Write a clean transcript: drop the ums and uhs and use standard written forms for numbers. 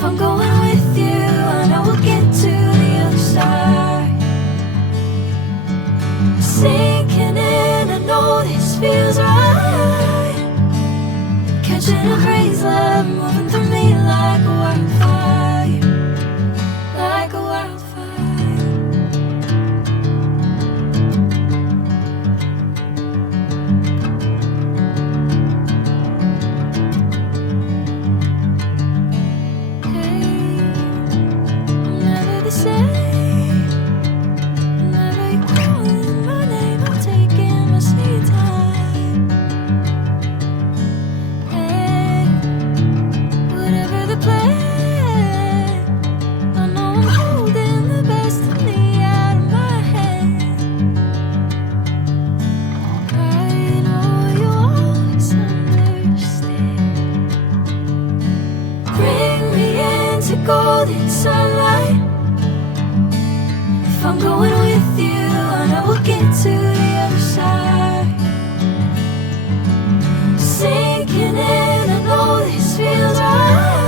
If I'm going with you, I know we'll get to the other side. Sinking in, I know this feels right. Catching a breeze, love moving through me like a wildfire, like a wildfire. Golden sunlight. If I'm going with you, I know we'll get to the other side. Sinking in, I know this feels right.